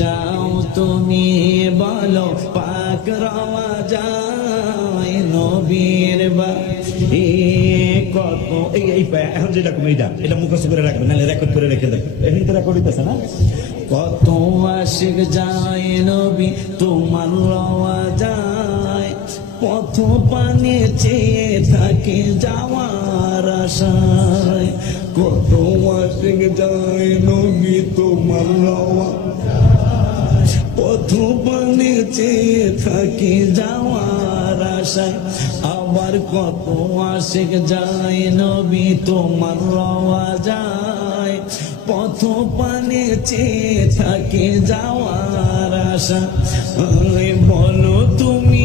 যাও তুমি বলো পাক রওয়া যায় নবীর বাড়ি কত এই এখন যেটা এটা মুখস্থ করে রাখবেন, নাহলে রেকর্ড করে রেখে দেবেন। এখন তো রেকর্ড হইতেছে না? কত আশিক যায় নবী তোমার রওয়া যায়, পথ পানে চেয়ে থাকে যাওয়ার আশায়। কত আশিক যায় নবী তোমার রওয়া, পথ পানে চেয়ে থাকে যাওয়ার আশায়। আবার কত আশিক যায় নবী তোমার রওয়া যায়, পথ পানে চেয়ে থাকে যাওয়ার আশা। বলো তুমি